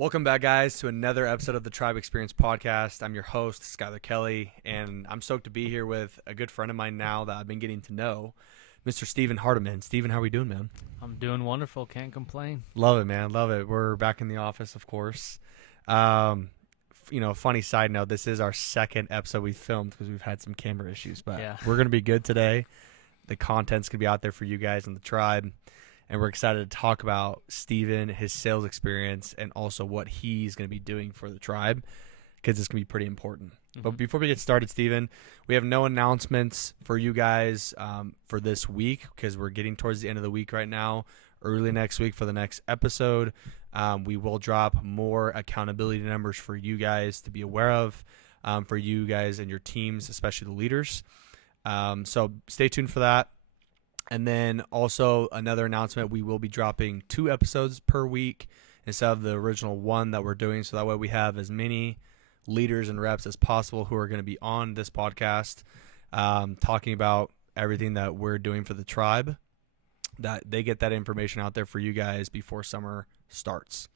Welcome back, guys, to another episode of the Tribe Experience podcast. I'm your host, Skyler, Kelley, and I'm stoked to be here with a good friend of mine now that I've been getting to know, Mr. Steven Hardeman. Steven, how are we doing, man? I'm doing wonderful. Can't complain. Love it, man. Love it. We're back in the office, of course. Funny side note, this is our second episode we filmed because we've had some camera issues, but we're going to be good today. The content's going to be out there for you guys in the tribe. And we're excited to talk about Steven, his sales experience, and also what he's going to be doing for the tribe, because it's going to be pretty important. Mm-hmm. But before we get started, Steven, we have no announcements for you guys for this week, because we're getting towards the end of the week right now. Early next week for the next episode, we will drop more accountability numbers for you guys to be aware of, for you guys and your teams, especially the leaders. So stay tuned for that. And then also another announcement, we will be dropping 2 episodes per week instead of the original 1 that we're doing. So that way we have as many leaders and reps as possible who are going to be on this podcast, talking about everything that we're doing for the tribe, that they get that information out there for you guys before summer starts.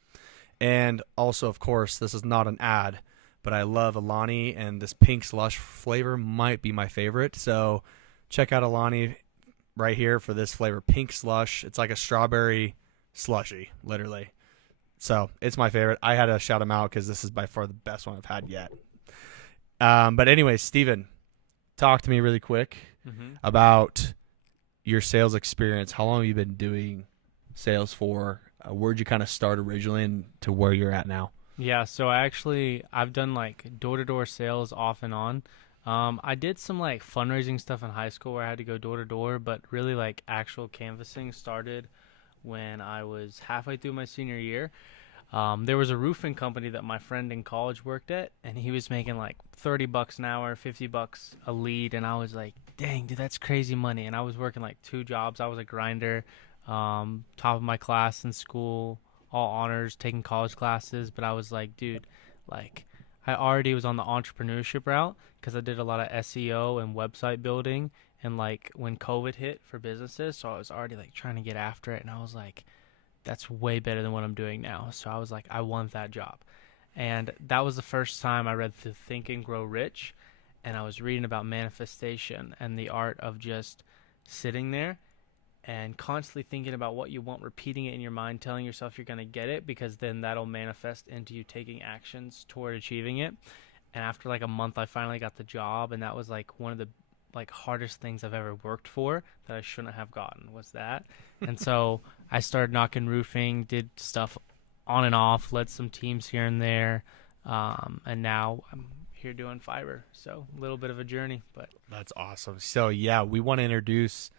And also, of course, this is not an ad, but I love Alani, and this pink slush flavor might be my favorite. So check out Alani right here for this flavor, pink slush. It's like a strawberry slushy, literally. So it's my favorite. I had to shout them out because this is by far the best one I've had yet. But anyway, Steven, talk to me really quick about your sales experience. How long have you been doing sales for? Where'd you kind of start originally and to where you're at now? Yeah, so I've done like door-to-door sales off and on. I did some like fundraising stuff in high school where I had to go door to door, but really like actual canvassing started when I was halfway through my senior year. There was a roofing company that my friend in college worked at, and he was making like $30 an hour, $50 a lead, and I was like, dang, dude, that's crazy money. And I was working like 2 jobs. I was a grinder, top of my class in school, all honors, taking college classes, but I was like, dude, like I already was on the entrepreneurship route because I did a lot of SEO and website building, and like when COVID hit for businesses, so I was already like trying to get after it, and I was like, that's way better than what I'm doing now. So I was like, I want that job. And that was the first time I read the Think and Grow Rich, and I was reading about manifestation and the art of just sitting there and constantly thinking about what you want, repeating it in your mind, telling yourself you're going to get it, because then that'll manifest into you taking actions toward achieving it. And after like a month, I finally got the job, and that was like one of the like hardest things I've ever worked for that I shouldn't have gotten, was that. And so I started knocking roofing, did stuff on and off, led some teams here and there, and now I'm here doing fiber. So a little bit of a journey, but that's awesome. So yeah, we want to introduce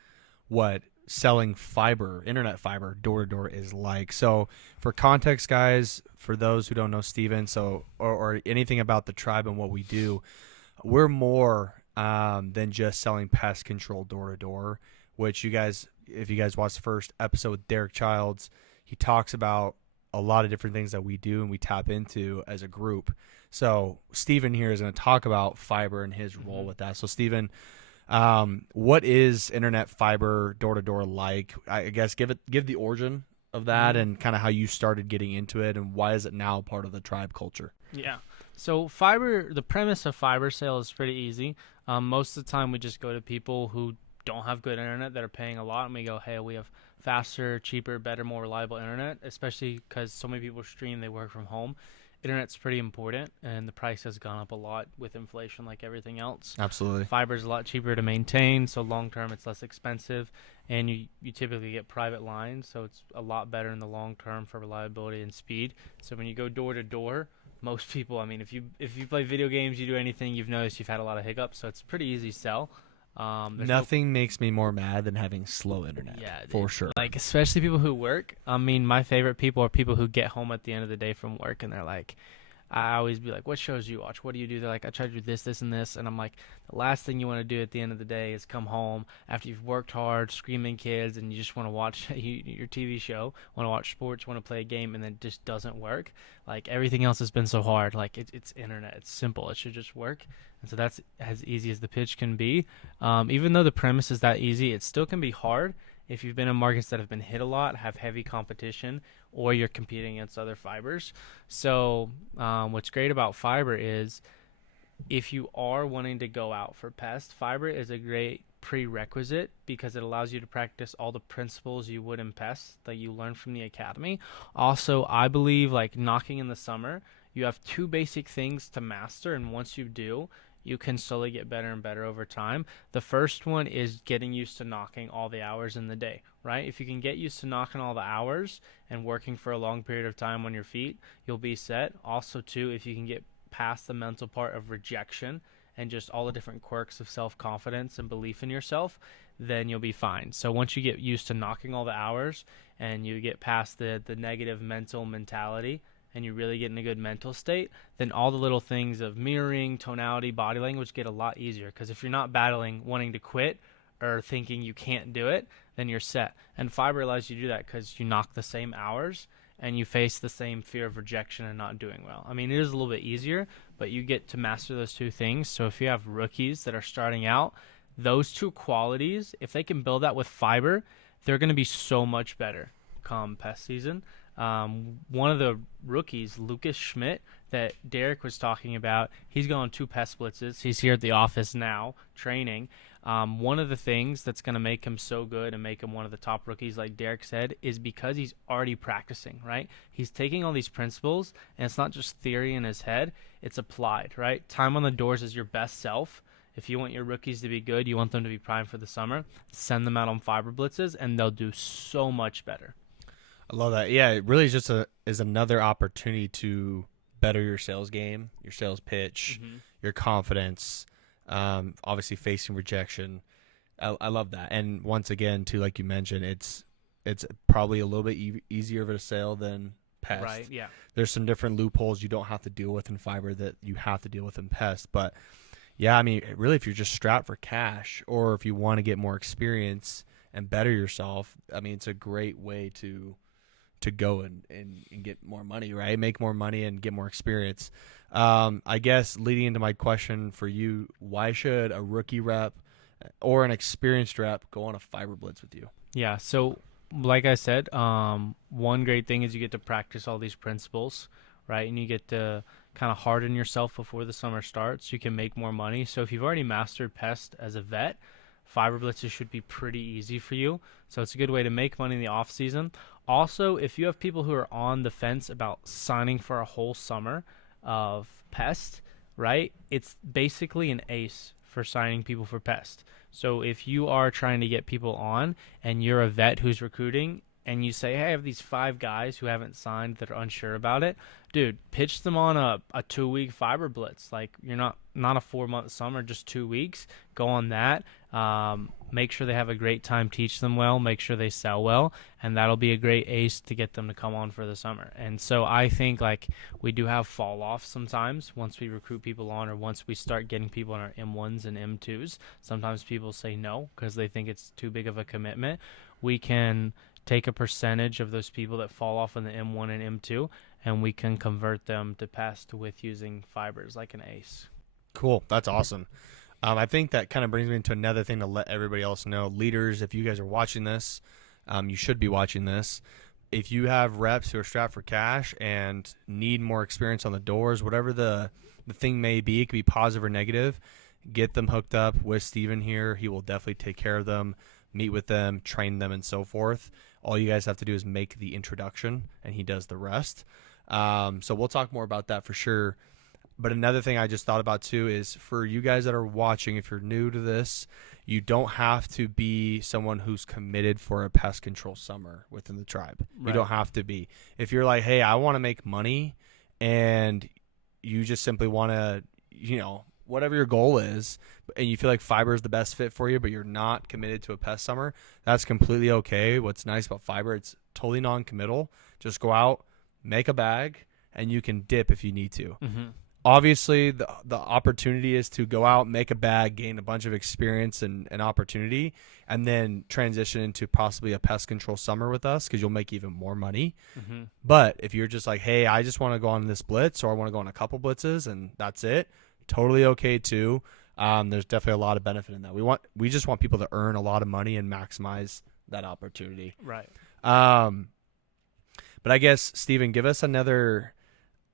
what selling fiber, internet fiber, door-to-door is like. So for context, guys, for those who don't know Steven, or anything about the tribe and what we do, we're more than just selling pest control door-to-door, which you guys, if you guys watch the first episode with Derek Childs, he talks about a lot of different things that we do and we tap into as a group. So Steven here is going to talk about fiber and his role with that. So Steven, what is internet fiber door-to-door like? I guess give the origin of that and kind of how you started getting into it, and why is it now part of the tribe culture? Yeah. So fiber, the premise of fiber sale is pretty easy. Most of the time we just go to people who don't have good internet that are paying a lot, and we go, hey, we have faster, cheaper, better, more reliable internet, especially because so many people stream, they work from home. Internet's pretty important, and the price has gone up a lot with inflation like everything else. Absolutely. Fiber is a lot cheaper to maintain, so long term it's less expensive, and you typically get private lines, so it's a lot better in the long term for reliability and speed. So when you go door to door, most people, I mean, if you play video games, you do anything, you've noticed you've had a lot of hiccups, so it's pretty easy to sell. Nothing makes me more mad than having slow internet. Yeah, for sure. Like, especially people who work. I mean, my favorite people are people who get home at the end of the day from work, and they're like, I always be like, what shows do you watch? What do you do? They're like, I try to do this, this, and this. And I'm like, the last thing you want to do at the end of the day is come home after you've worked hard, screaming kids, and you just want to watch your TV show, want to watch sports, want to play a game, and then it just doesn't work. Like, everything else has been so hard. Like, it's internet. It's simple. It should just work. And so that's as easy as the pitch can be. Even though the premise is that easy, it still can be hard. if you've been in markets that have been hit a lot, have heavy competition, or you're competing against other fibers. So what's great about fiber is if you are wanting to go out for pest, fiber is a great prerequisite because it allows you to practice all the principles you would in pests that you learn from the academy. Also, I believe like knocking in the summer, you have 2 basic things to master, and once you do, you can slowly get better and better over time. The first one is getting used to knocking all the hours in the day, right? If you can get used to knocking all the hours and working for a long period of time on your feet, you'll be set. Also, too, if you can get past the mental part of rejection and just all the different quirks of self-confidence and belief in yourself, then you'll be fine. So once you get used to knocking all the hours and you get past the negative mental mentality and you really get in a good mental state, then all the little things of mirroring, tonality, body language get a lot easier. Because if you're not battling wanting to quit or thinking you can't do it, then you're set. And fiber allows you to do that because you knock the same hours and you face the same fear of rejection and not doing well. I mean, it is a little bit easier, but you get to master those 2 things. So if you have rookies that are starting out, those 2 qualities, if they can build that with fiber, they're going to be so much better come pest season. One of the rookies, Lucas Schmidt, that Derek was talking about, he's going 2 pest blitzes. He's here at the office now training. One of the things that's going to make him so good and make him one of the top rookies, like Derek said, is because he's already practicing, right? He's taking all these principles, and it's not just theory in his head, it's applied, right? Time on the doors is your best self. If you want your rookies to be good, you want them to be primed for the summer, send them out on fiber blitzes, and they'll do so much better. I love that. Yeah, it really just is another opportunity to better your sales game, your sales pitch, your confidence, obviously facing rejection. I love that. And once again, too, like you mentioned, it's probably a little bit easier of a sale than pest. Right, yeah. There's some different loopholes you don't have to deal with in fiber that you have to deal with in pest. But, yeah, I mean, really, if you're just strapped for cash or if you want to get more experience and better yourself, I mean, it's a great way to go and get more money, right? Make more money and get more experience. I guess leading into my question for you, why should a rookie rep or an experienced rep go on a fiber blitz with you? Yeah, so like I said, one great thing is you get to practice all these principles, right? And you get to kind of harden yourself before the summer starts. You can make more money. So if you've already mastered pest as a vet, fiber blitzes should be pretty easy for you. So it's a good way to make money in the off season. Also, if you have people who are on the fence about signing for a whole summer of pest, right? It's basically an ace for signing people for pest. So if you are trying to get people on and you're a vet who's recruiting and you say, hey, I have these 5 guys who haven't signed that are unsure about it, dude, pitch them on a 2-week fiber blitz. Like, you're not a 4-month summer, just 2 weeks. Go on that. Make sure they have a great time, teach them well, make sure they sell well, and that'll be a great ace to get them to come on for the summer. And so I think, like, we do have fall off sometimes once we recruit people on or once we start getting people in our M1s and M2s. Sometimes people say no because they think it's too big of a commitment. We can take a percentage of those people that fall off in the M1 and M2, and we can convert them to pest with using fibers like an ace. Cool. That's awesome. I think that kind of brings me into another thing to let everybody else know. Leaders, if you guys are watching this, you should be watching this. If you have reps who are strapped for cash and need more experience on the doors, whatever the thing may be, it could be positive or negative, get them hooked up with Steven here. He will definitely take care of them, meet with them, train them, and so forth. All you guys have to do is make the introduction, and he does the rest. So we'll talk more about that for sure. But another thing I just thought about too is for you guys that are watching, if you're new to this, you don't have to be someone who's committed for a pest control summer within the tribe. Right. You don't have to be. If you're like, hey, I want to make money and you just simply want to, whatever your goal is, and you feel like fiber is the best fit for you, but you're not committed to a pest summer, that's completely okay. What's nice about fiber, it's totally non-committal. Just go out, make a bag, and you can dip if you need to. Mm-hmm. Obviously, the opportunity is to go out, make a bag, gain a bunch of experience and opportunity, and then transition into possibly a pest control summer with us because you'll make even more money. Mm-hmm. But if you're just like, hey, I just want to go on this blitz or I want to go on a couple blitzes and that's it, totally okay too. There's definitely a lot of benefit in that. We just want people to earn a lot of money and maximize that opportunity. Right. But I guess, Steven, give us another,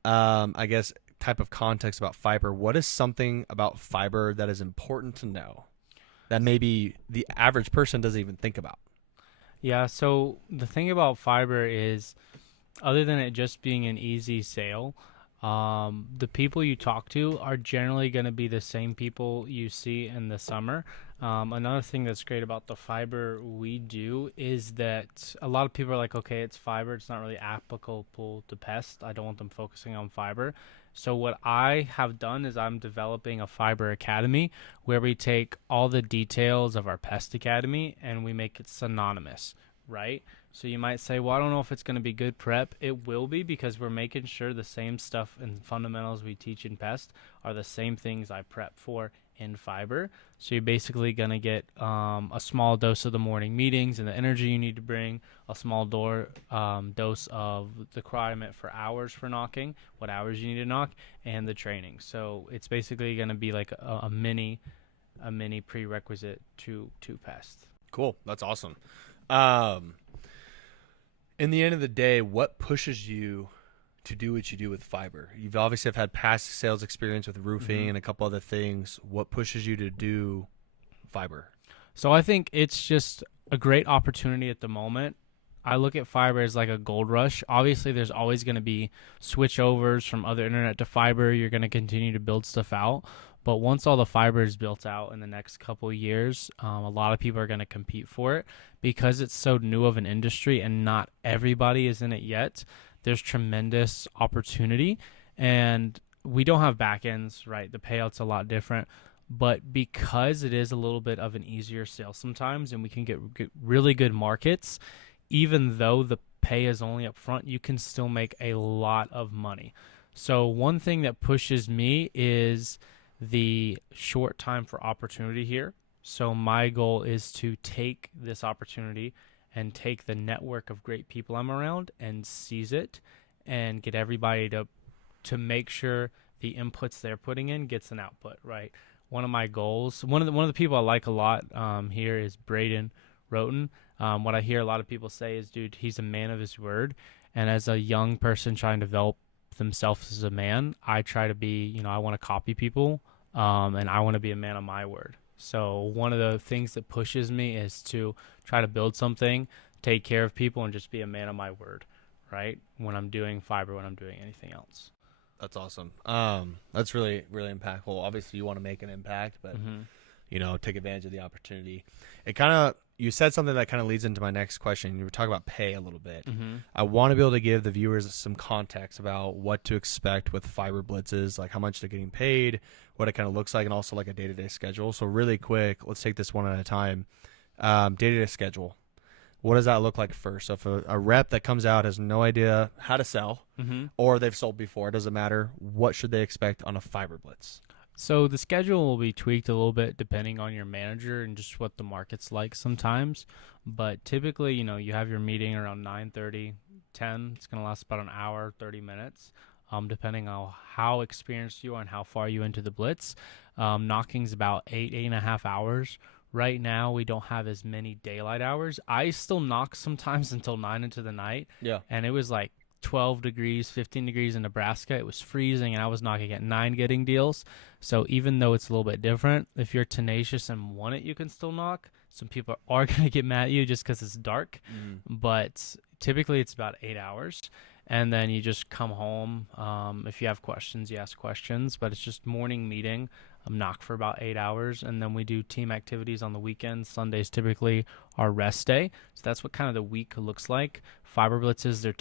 type of context about fiber. What is something about fiber that is important to know that maybe the average person doesn't even think about? Yeah, so the thing about fiber is, other than it just being an easy sale, the people you talk to are generally going to be the same people you see in the summer. Another thing that's great about the fiber we do is that a lot of people are like, okay, it's fiber, it's not really applicable to pest. I don't want them focusing on fiber. So what I have done is I'm developing a fiber academy where we take all the details of our pest academy and we make it synonymous, right? So you might say, well, I don't know if it's going to be good prep. It will be, because we're making sure the same stuff and fundamentals we teach in pest are the same things I prep for in fiber. So you're basically going to get a small dose of the morning meetings and the energy you need to bring, a small dose of the requirement for hours for knocking, what hours you need to knock, and the training. So it's basically going to be like a mini prerequisite to pest. Cool. That's awesome. In the end of the day, what pushes you to do what you do with fiber? You've obviously have had past sales experience with roofing and a couple other things. What pushes you to do fiber? So I think it's just a great opportunity at the moment. I look at fiber as like a gold rush. Obviously, there's always going to be switchovers from other internet to fiber. You're going to continue to build stuff out. But once all the fiber is built out in the next couple of years, a lot of people are going to compete for it because it's so new of an industry and not everybody is in it yet. There's tremendous opportunity, and we don't have back ends, right? The payout's a lot different. But because it is a little bit of an easier sale sometimes and we can get really good markets, even though the pay is only up front, you can still make a lot of money. So one thing that pushes me is the short time for opportunity here. So my goal is to take this opportunity and take the network of great people I'm around and seize it and get everybody to make sure the inputs they're putting in gets an output, right? One of my goals, one of the people I like a lot here is Braden Roten. What I hear a lot of people say is, dude, he's a man of his word. And as a young person trying to develop themselves as a man, I try to be, I want to copy people, and I want to be a man of my word. So one of the things that pushes me is to try to build something, take care of people, and just be a man of my word, right? When I'm doing fiber, when I'm doing anything else. That's awesome. That's really, really impactful. Obviously, you want to make an impact, but take advantage of the opportunity. You said something that kind of leads into my next question. You were talking about pay a little bit. I want to be able to give the viewers some context about what to expect with fiber blitzes, like how much they're getting paid, what it kind of looks like, and also like a day-to-day schedule. So really quick, let's take this one at a time. Day-to-day schedule. What does that look like first? So if a rep that comes out has no idea how to sell, or they've sold before, it doesn't matter, what should they expect on a fiber blitz? So the schedule will be tweaked a little bit depending on your manager and just what the market's like sometimes. But typically, you have your meeting around 9:30, 10. It's going to last about an hour, 30 minutes, depending on how experienced you are and how far you into the blitz. Knocking's about 8.5 hours. Right now, we don't have as many daylight hours. I still knock sometimes until 9 into the night. Yeah. And it was like 12 degrees, 15 degrees in Nebraska. It was freezing, and I was knocking at 9 getting deals. So even though it's a little bit different, if you're tenacious and want it, you can still knock. Some people are going to get mad at you just because it's dark. But typically it's about 8 hours. And then you just come home. If you have questions, you ask questions. But it's just morning meeting. Knock for about 8 hours, and then we do team activities on the weekends. Sundays typically our rest day, so that's what kind of the week looks like. Fiber blitzes, they're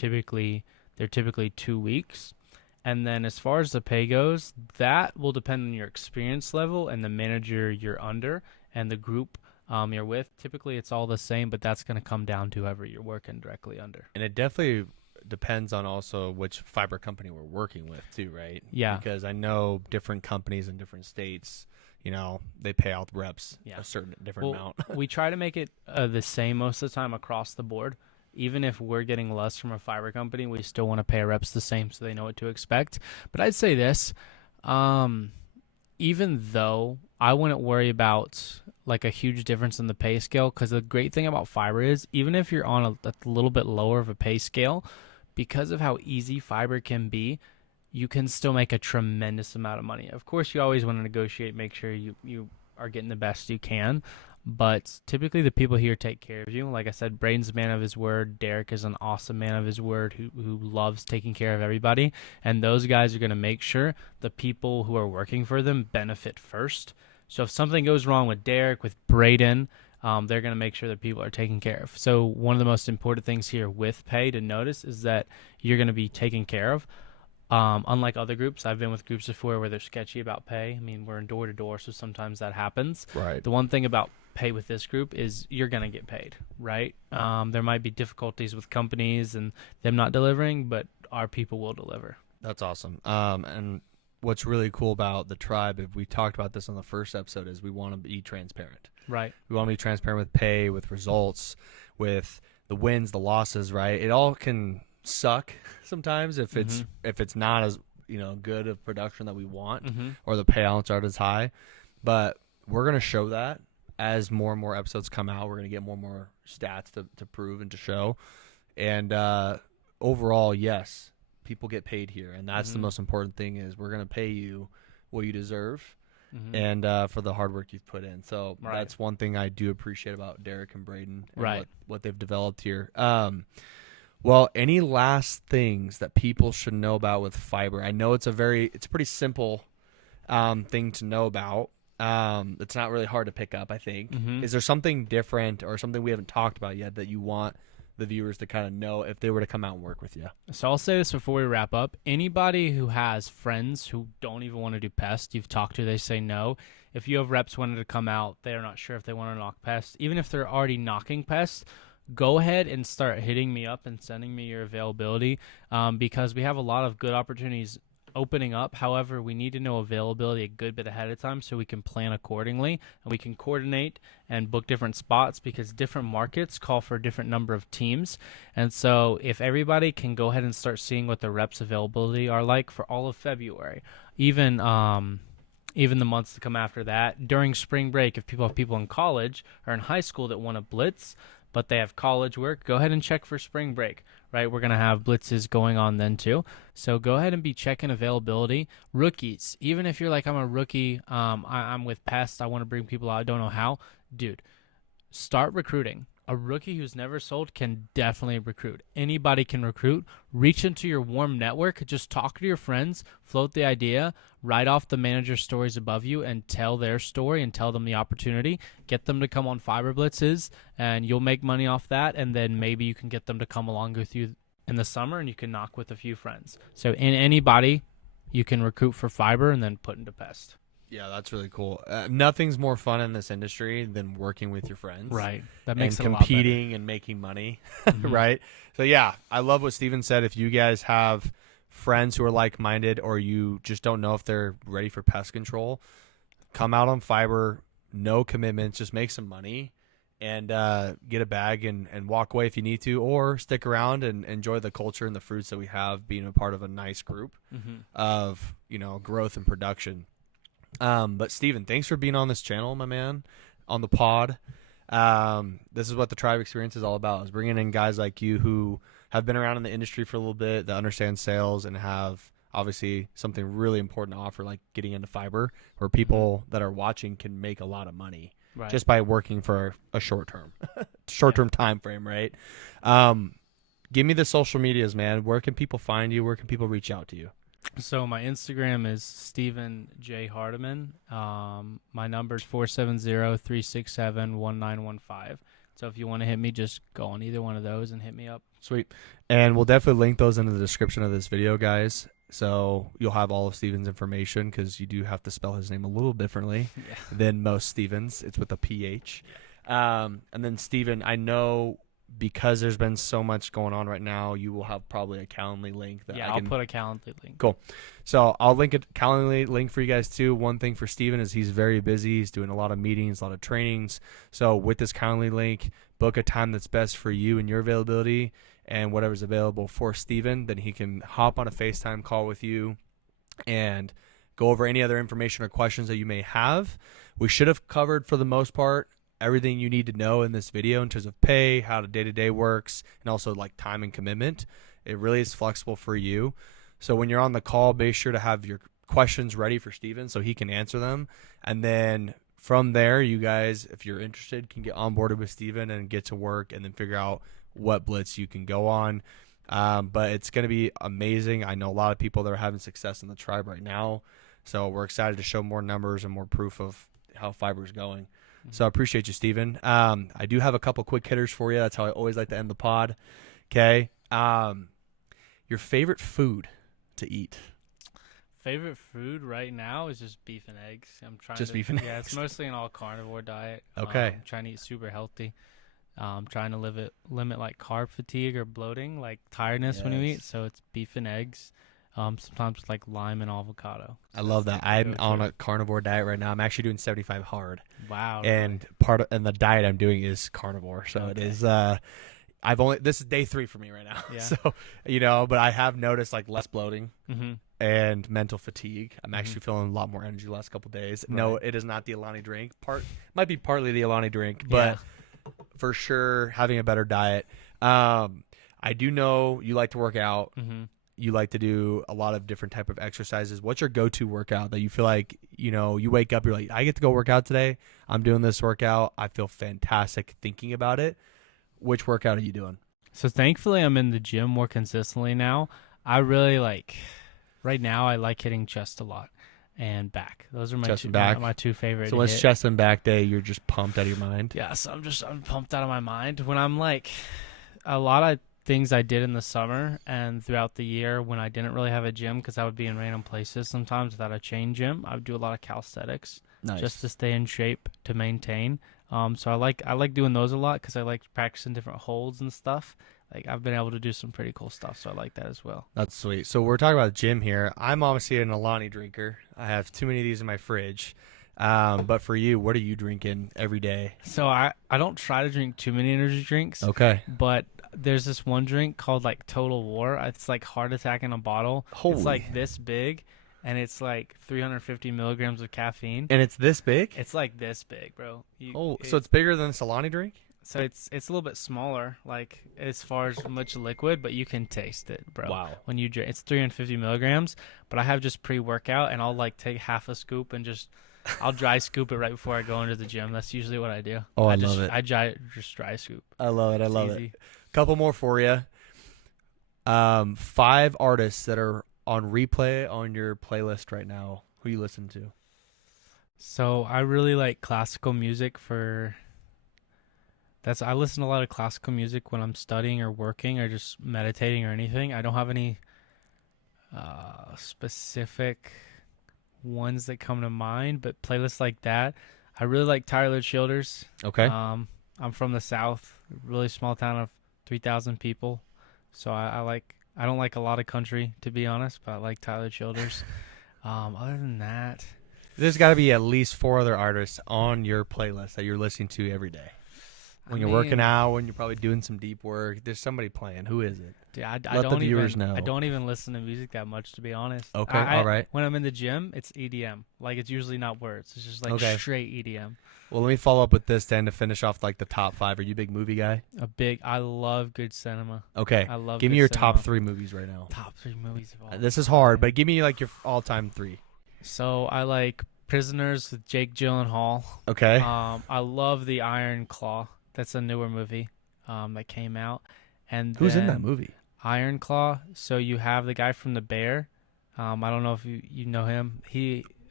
typically 2 weeks, and then as far as the pay goes, that will depend on your experience level and the manager you're under and the group you're with. Typically it's all the same, but that's going to come down to whoever you're working directly under. And it definitely depends on also which fiber company we're working with too, right? Yeah. Because I know different companies in different states, they pay out reps a certain different amount. We try to make it the same most of the time across the board. Even if we're getting less from a fiber company, we still want to pay our reps the same so they know what to expect. But I'd say this, even though I wouldn't worry about like a huge difference in the pay scale, because the great thing about fiber is even if you're on a little bit lower of a pay scale, because of how easy fiber can be, you can still make a tremendous amount of money. Of course, you always want to negotiate, make sure you are getting the best you can. But typically the people here take care of you. Like I said, Braden's a man of his word. Derek is an awesome man of his word who loves taking care of everybody. And those guys are going to make sure the people who are working for them benefit first. So if something goes wrong with Derek, with Braden, they're going to make sure that people are taken care of. So one of the most important things here with pay to notice is that you're going to be taken care of. Unlike other groups, I've been with groups before where they're sketchy about pay. I mean, we're in door-to-door, so sometimes that happens. Right. The one thing about pay with this group is you're going to get paid, right? There might be difficulties with companies and them not delivering, but our people will deliver. That's awesome. And what's really cool about the tribe, if we talked about this on the first episode, is we want to be transparent. Right. We want to be transparent with pay, with results, with the wins, the losses, right? It all can suck sometimes if it's not as good of production that we want, or the payouts aren't as high. But we're going to show that as more and more episodes come out. We're going to get more and more stats to prove and to show. And overall, yes, people get paid here, and that's the most important thing. Is we're going to pay you what you deserve, and for the hard work you've put in. So that's one thing I do appreciate about Derek and Braden, and what they've developed here. Well, any last things that people should know about with fiber? I know it's a pretty simple thing to know about. It's not really hard to pick up, I think. Is there something different or something we haven't talked about yet that you want the viewers to kind of know if they were to come out and work with you? So I'll say this before we wrap up. Anybody who has friends who don't even want to do pest, you've talked to, they say no. If you have reps wanting to come out, they're not sure if they want to knock pest. Even if they're already knocking pest, go ahead and start hitting me up and sending me your availability, because we have a lot of good opportunities opening up. However, we need to know availability a good bit ahead of time so we can plan accordingly, and we can coordinate and book different spots, because different markets call for a different number of teams. And so if everybody can go ahead and start seeing what the reps availability are like for all of February, even the months to come after that, during spring break, if people have people in college or in high school that want to blitz but they have college work, go ahead and check for spring break, right? We're going to have blitzes going on then too. So go ahead and be checking availability. Rookies, even if you're like, I'm a rookie, I'm with Pest, I want to bring people out, I don't know how. Dude, start recruiting. A rookie who's never sold can definitely recruit. Anybody can recruit. Reach into your warm network. Just talk to your friends. Float the idea. Write off the manager's stories above you and tell their story and tell them the opportunity. Get them to come on fiber blitzes, and you'll make money off that. And then maybe you can get them to come along with you in the summer, and you can knock with a few friends. So in anybody, you can recruit for fiber and then put into pest. Yeah, that's really cool. Nothing's more fun in this industry than working with your friends. Right. That makes it a lot competing and making money. Right. So, yeah, I love what Steven said. If you guys have friends who are like-minded, or you just don't know if they're ready for pest control, come out on fiber, no commitments, just make some money and get a bag and walk away if you need to, or stick around and enjoy the culture and the fruits that we have being a part of a nice group of, growth and production. But Steven, thanks for being on this channel, my man, on the pod. This is what the Tribe Experience is all about, is bringing in guys like you who have been around in the industry for a little bit, that understand sales and have obviously something really important to offer, like getting into fiber, where people that are watching can make a lot of money just by working for a short-term time frame, right? Give me the social medias, man. Where can people find you? Where can people reach out to you? So my Instagram is Stephen J. Hardeman. My number is 470-367-1915. So if you want to hit me, just go on either one of those and hit me up. Sweet. And we'll definitely link those in the description of this video, guys. So you'll have all of Steven's information, because you do have to spell his name a little differently than most Stevens. It's with a PH. And then Steven, I know because there's been so much going on right now, you will have probably a Calendly link. I'll put a Calendly link. Cool. So I'll link a Calendly link for you guys too. One thing for Steven is he's very busy. He's doing a lot of meetings, a lot of trainings. So with this Calendly link, book a time that's best for you and your availability, and whatever's available for Steven, then he can hop on a FaceTime call with you and go over any other information or questions that you may have. We should have covered, for the most part, everything you need to know in this video in terms of pay, how the day-to-day works, and also like time and commitment. It really is flexible for you. So when you're on the call, make sure to have your questions ready for Steven so he can answer them. And then from there, you guys, if you're interested, can get onboarded with Steven and get to work and then figure out what blitz you can go on. But it's going to be amazing. I know a lot of people that are having success in the tribe right now. So we're excited to show more numbers and more proof of how fiber's going. So I appreciate you, Steven. I do have a couple quick hitters for you. That's how I always like to end the pod. Okay. Your favorite food to eat? Favorite food right now is just beef and eggs. I'm trying just to, beef and yeah, eggs. It's mostly an all carnivore diet. Okay. Trying to eat super healthy. Trying to limit like carb fatigue or bloating, like tiredness when you eat. So it's beef and eggs. Sometimes like lime and avocado. So I love that. I'm on a carnivore diet right now. I'm actually doing 75 hard. Wow. And and the diet I'm doing is carnivore. So it is. This is day 3 for me right now. Yeah. So but I have noticed like less bloating Mm-hmm. and mental fatigue. I'm actually feeling a lot more energy the last couple days. Right. No, it is not the Alani drink. Might be partly the Alani drink, but for sure having a better diet. I do know you like to work out. Mm-hmm. You like to do a lot of different type of exercises. What's your go-to workout that you feel like, you wake up, you're like, I get to go work out today. I'm doing this workout. I feel fantastic thinking about it. Which workout are you doing? So thankfully I'm in the gym more consistently now. I really right now I like hitting chest a lot and back. Those are my two favorite. So when it's chest and back day, you're just pumped out of your mind? Yeah, so I'm pumped out of my mind. When I'm like, a lot of things I did in the summer and throughout the year when I didn't really have a gym because I would be in random places sometimes without a chain gym, I would do a lot of calisthenics just to stay in shape, to maintain. So I like doing those a lot because I like practicing different holds and stuff. Like I've been able to do some pretty cool stuff, so I like that as well. That's sweet. So we're talking about gym here. I'm obviously an Alani drinker. I have too many of these in my fridge. But for you, what are you drinking every day? So I don't try to drink too many energy drinks. Okay. But there's this one drink called like Total War. It's like Heart Attack in a bottle. Holy. It's like this big, and it's like 350 milligrams of caffeine. And it's this big? It's like this big, bro. So it's bigger than a Alani drink? So it's a little bit smaller, like as far as much liquid, but you can taste it, bro. Wow. When you drink, it's 350 milligrams, but I have just pre-workout, and I'll like take half a scoop and I'll dry scoop it right before I go into the gym. That's usually what I do. Oh, I love it. I just dry scoop. I love it. I love easy. it. Couple more for you. 5 artists that are on replay on your playlist right now. Who you listen to? So I really like classical music I listen to a lot of classical music when I'm studying or working or just meditating or anything. I don't have any specific ones that come to mind, but playlists like that. I really like Tyler Childers. Okay. I'm from the South, really small town of 3,000 people. So I don't like a lot of country, to be honest, but I like Tyler Childers. Other than that, there's got to be at least 4 other artists on your playlist that you're listening to every day. When you're working out, when you're probably doing some deep work, there's somebody playing. Who is it? Yeah, Let the viewers know. I don't even listen to music that much, to be honest. Okay, all right. When I'm in the gym, it's EDM. Like, it's usually not words. It's just like straight EDM. Well, let me follow up with this then to finish off like the top 5. Are you a big movie guy? I love good cinema. Okay. I love. Give me your cinema. top 3 movies right now. Top 3 movies of all. This is hard, but give me like your all-time 3. So I like Prisoners with Jake Gyllenhaal. Okay. I love The Iron Claw. That's a newer movie that came out. And who's in that movie? Iron Claw. So you have the guy from The Bear. I don't know if you know him.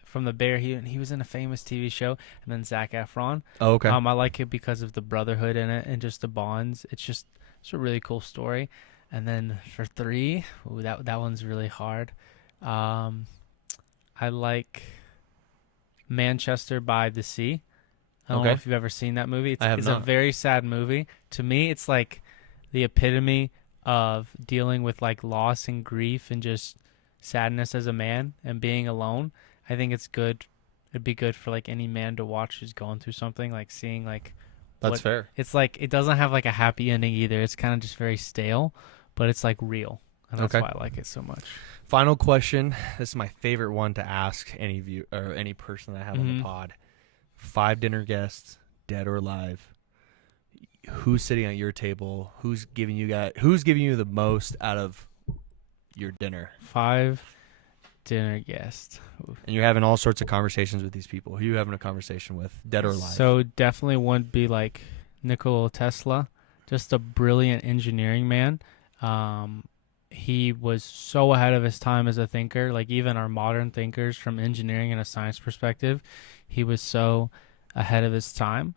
From The Bear, he was in a famous TV show. And then Zac Efron. Oh, okay. I like it because of the brotherhood in it and just the bonds. It's a really cool story. And then for 3, that one's really hard. I like Manchester by the Sea. I don't know if you've ever seen that movie. It's a very sad movie. To me, it's like the epitome of dealing with like loss and grief and just sadness as a man and being alone. I think it's good. It'd be good for like any man to watch who's going through something, like seeing like. That's fair. It's like it doesn't have like a happy ending either. It's kind of just very stale, but it's like real. and that's why I like it so much. Final question. This is my favorite one to ask any of you or any person that I have on the pod. 5 dinner guests, dead or alive. Who's sitting at your table? Who's giving you the most out of your dinner? 5 dinner guests. And you're having all sorts of conversations with these people. Who are you having a conversation with, dead or alive? So definitely wouldn't be like Nikola Tesla, just a brilliant engineering man. He was so ahead of his time as a thinker, like even our modern thinkers from engineering and a science perspective, he was so ahead of his time.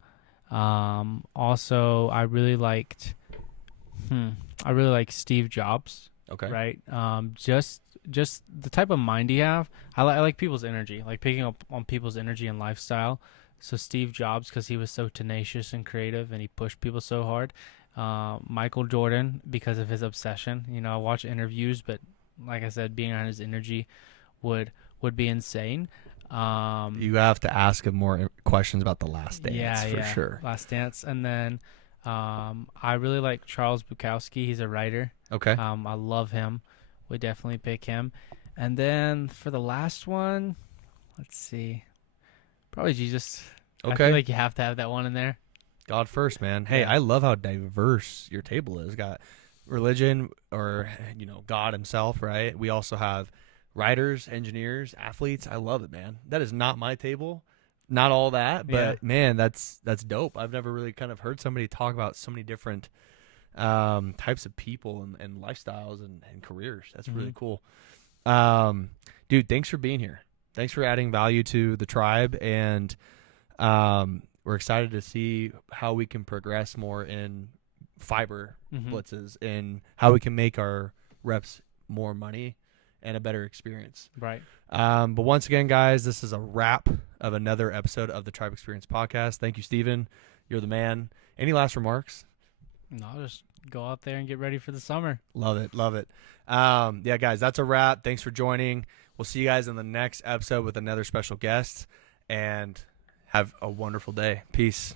Also, I really liked Steve Jobs. Okay. Right. Just the type of mind he have. I like people's energy, like picking up on people's energy and lifestyle. So Steve Jobs, because he was so tenacious and creative, and he pushed people so hard. Michael Jordan, because of his obsession. I watch interviews, but like I said, being around his energy would be insane. You have to ask him more questions about The Last Dance, for sure. Last Dance. And then I really like Charles Bukowski. He's a writer. Okay. I love him. Would definitely pick him. And then for the last one, let's see. Probably Jesus. Okay. I feel like you have to have that one in there. God first, man. Hey, I love how diverse your table is. Got religion or, God himself, right? We also have writers, engineers, athletes. I love it, man. That is not my table. Not all that, but man, that's dope. I've never really kind of heard somebody talk about so many different types of people and lifestyles and careers. That's really cool. Dude, thanks for being here. Thanks for adding value to the tribe, and we're excited to see how we can progress more in fiber blitzes and how we can make our reps more money and a better experience. Right. But once again, guys, this is a wrap of another episode of the Tribe Experience podcast. Thank you, Steven. You're the man. Any last remarks? No, just go out there and get ready for the summer. Love it. Love it. Yeah, guys, that's a wrap. Thanks for joining. We'll see you guys in the next episode with another special guest, and have a wonderful day. Peace.